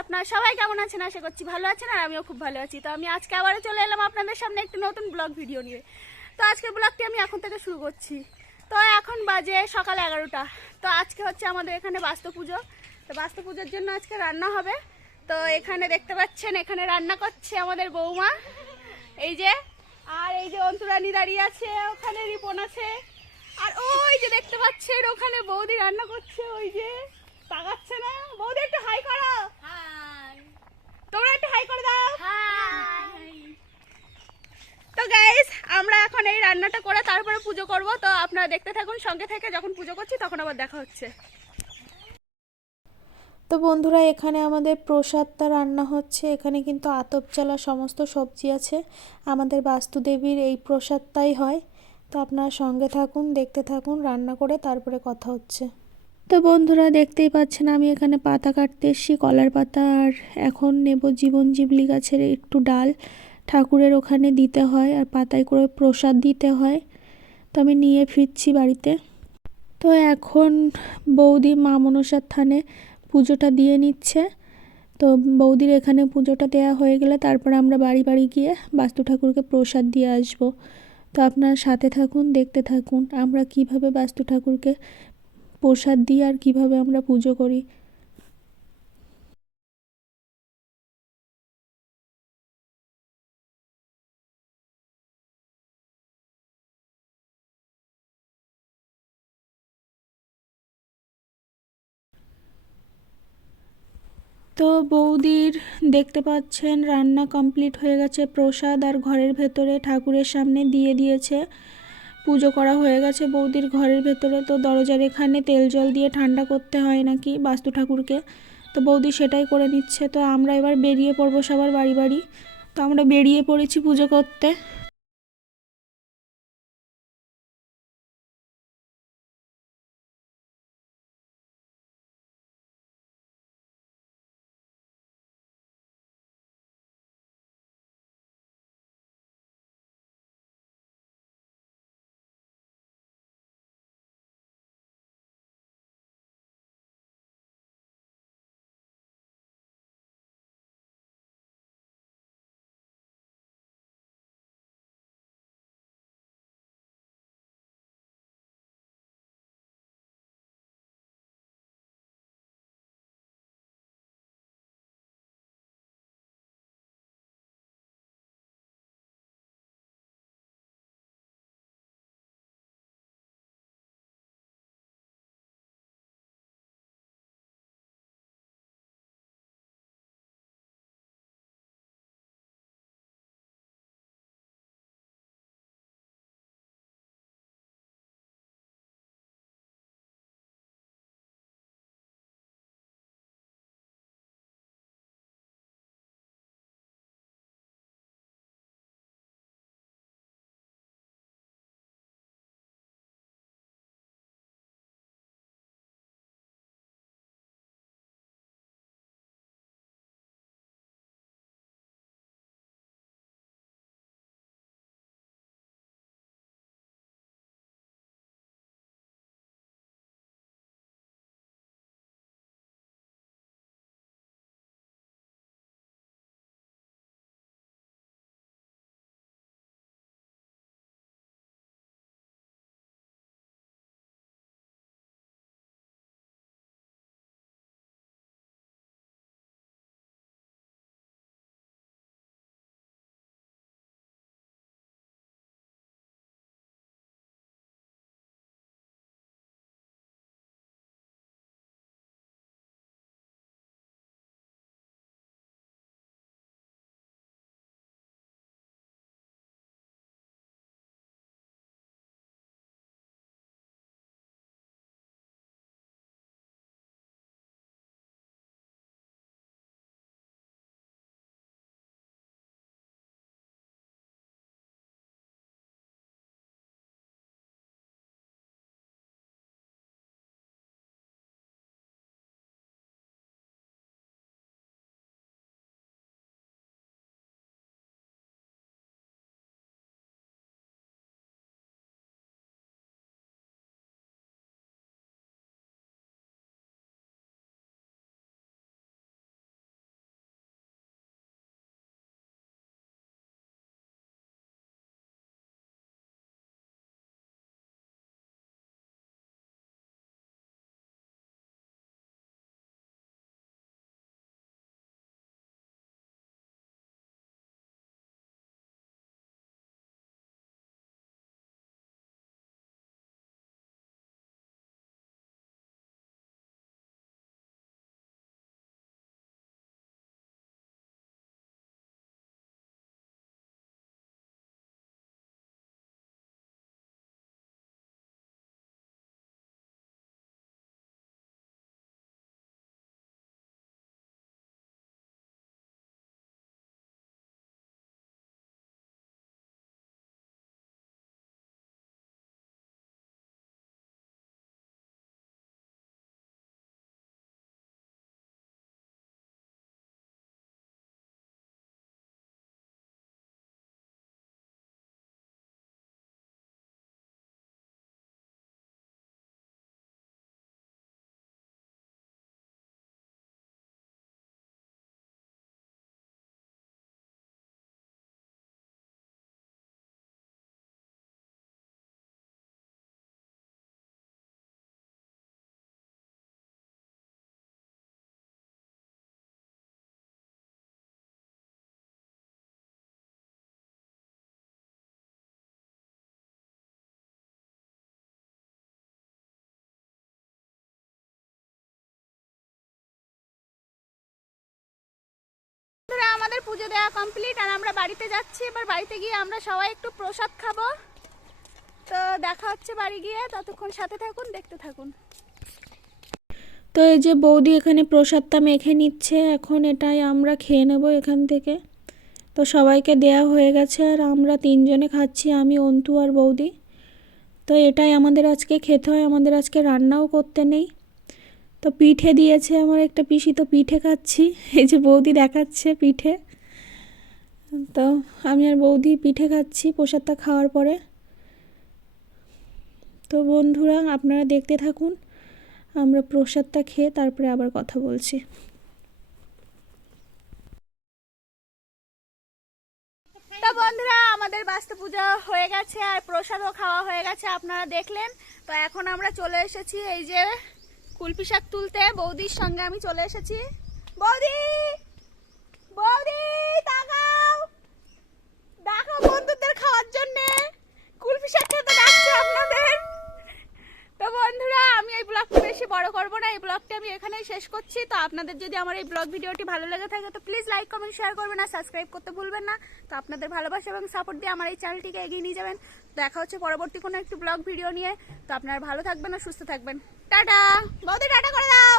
আপনারা সবাই কেমন আছেন? আশা করছি ভালো আছেন আর আমিও খুব ভালো আছি। তো আমি আজকে আবারও চলে এলাম আপনাদের সামনে একটি নতুন ব্লগ ভিডিও নিয়ে। তো আজকের ব্লগটি আমি এখন থেকে শুরু করছি। তো এখন বাজে সকাল এগারোটা। তো আজকে হচ্ছে আমাদের এখানে বাস্তু পুজো। তো বাস্তু পুজোর জন্য আজকে রান্না হবে। তো এখানে দেখতে পাচ্ছেন এখানে রান্না করছে আমাদের বৌমা। এই যে আর এই যে অন্তরানী দাঁড়িয়ে আছে ওখানে রিপন আছে। আর ওই যে দেখতে পাচ্ছেন ওখানে বৌদি রান্না করছে ওই যে। তাকাচ্ছে না? বৌদি একটু হাই করো। তোমরা একটু হাই করে দাও। তো গাইস আমরা এখন এই রান্নাটা করে তারপরে পুজো করব। তো আপনারা দেখতে থাকুন সঙ্গে থেকে যখন পুজো করছি তখন আবার দেখা হচ্ছে। তো বন্ধুরা, এখানে আমাদের প্রসাদটা রান্না হচ্ছে। এখানে কিন্তু আতপ চালা সমস্ত সবজি আছে। আমাদের বাস্তুদেবীর এই প্রসাদটাই হয়। তো আপনারা সঙ্গে থাকুন, দেখতে থাকুন, রান্না করে তারপরে কথা হচ্ছে। তো বন্ধুরা, দেখতেই পাচ্ছেন আমি এখানে পাতা কাটতে এসেছি, কলার পাতা, আর এখন নেব জীবনজীবলি গাছের একটু ডাল। ঠাকুরের ওখানে দিতে হয়, আর পাতায় করে প্রসাদ দিতে হয়। তো আমি নিয়ে ফিরছি বাড়িতে। তো এখন বৌদি মা মনসার থানে পুজোটা দিয়ে নিচ্ছে। তো বৌদির এখানে পুজোটা দেওয়া হয়ে গেলে তারপর আমরা বাড়ি বাড়ি গিয়ে বাস্তু ঠাকুরকে প্রসাদ দিয়ে আসব। তো আপনার সাথে থাকুন, দেখতে থাকুন, আমরা কীভাবে বাস্তু ঠাকুরকে প্রসাদ দিই আর কীভাবে আমরা পুজো করি। তো বৌদির দেখতে পাচ্ছেন রান্না কমপ্লিট হয়ে গেছে। প্রসাদ আর ঘরের ভেতরে ঠাকুরের সামনে দিয়ে দিয়েছে। পুজো করা হয়ে গেছে বৌদির ঘরের ভেতরে। তো দরজার এখানে তেল জল দিয়ে ঠান্ডা করতে হয় নাকি বাস্তু ঠাকুরকে? তো বৌদি সেটাই করে নিচ্ছে। তো আমরা এবার বেরিয়ে পড়ব সবার বাড়ি বাড়ি। তো আমরা বেরিয়ে পড়েছি পুজো করতে। পুজো দেওয়া কমপ্লিট আর আমরা বাড়িতে যাচ্ছি। এবার বাড়িতে গিয়ে আমরা সবাই একটু প্রসাদ খাব। তো দেখা হচ্ছে বাড়ি গিয়ে। ততক্ষণ সাথে থাকুন, দেখতে থাকুন। তো এই যে বৌদি এখানে প্রসাদটা মেখে নিচ্ছে, এখন এটাই আমরা খেয়ে নেব এখান থেকে। তো সবাইকে দেয়া হয়ে গেছে আর আমরা তিনজনে খাচ্ছি, আমি, অন্তু আর বৌদি। তো এটাই আমাদের আজকে খেতে হয়, আমাদের আজকে রান্নাও করতে নেই। তো পিঠে দিয়েছে আমার একটা পিসি, তো পিঠে খাচ্ছি। এই যে বৌদি দেখাচ্ছে পিঠে। তো আমি আর বৌদি পিঠে খাচ্ছি প্রসাদটা খাওয়ার পরে। তো বন্ধুরা, আপনারা দেখতে থাকুন, আমরা প্রসাদটা খেয়ে তারপরে আবার কথা বলছি। তো বন্ধুরা, আমাদের বাস্তু পূজা হয়ে গেছে আর প্রসাদও খাওয়া হয়ে গেছে, আপনারা দেখলেন। তো এখন আমরা চলে এসেছি এই যে কুলপি শাক তুলতে। বৌদির সঙ্গে আমি চলে এসেছি। বৌদি! বৌদি তাকাও দেখো বন্ধুদের খাওয়ার জন্য আপনাদের। তো বন্ধুরা, আমি এই ব্লগটা বেশি বড় না, এই ব্লগটা আমি এখানেই শেষ করছি। তো আপনাদের যদি আমার এই ব্লগ ভিডিওটি ভালো লেগে থাকে, তো প্লিজ লাইক শেয়ার করবেন সাবস্ক্রাইব করতে ভুলবেন না। তো আপনাদের ভালোবাসা এবং সাপোর্ট দিয়ে আমার এই এগিয়ে নিয়ে যাবেন। দেখা হচ্ছে পরবর্তী কোনো একটু ব্লগ ভিডিও নিয়ে। তো আপনারা ভালো থাকবেন আর সুস্থ থাকবেন। টাটা! বৌদি, টাটা করে দাও!